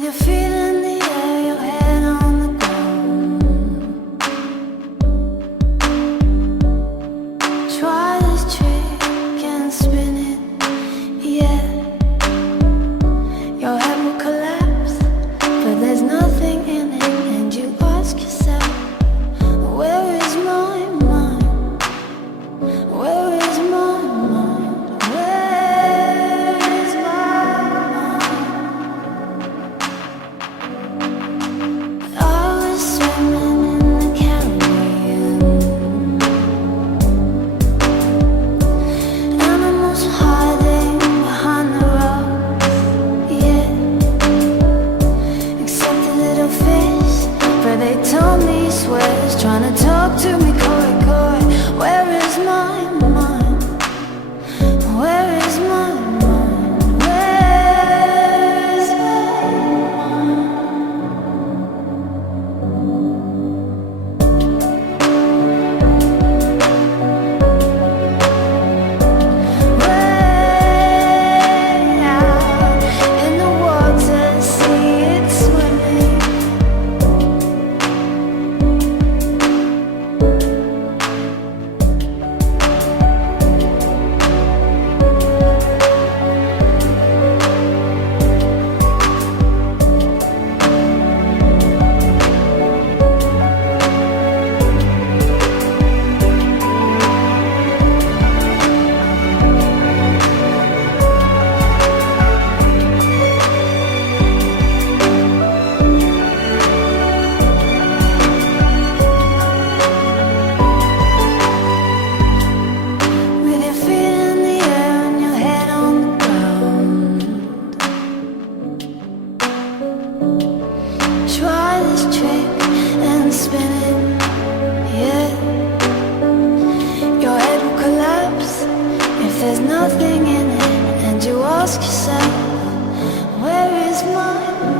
With your feet in the air, your head on the ground. Try this trick and spin it, yeah. Your head will collapse, but there's nothing in it. And you ask yourself, where is my mind? Where is my mind? Where is my mind? I was swimming in the Caribbean, animals hiding behind the rocks, yeah. Except the little fish, but they told me swears, trying to talk to me, coy, coy. Where is my mind? Where is my mind? Where is my mind? Way out in the water, see it swimming. With your feet in the air and your head on the ground. Try this trick and spin it, yeah. Your head will collapse if there's nothing in it. And you ask yourself, where is my mind?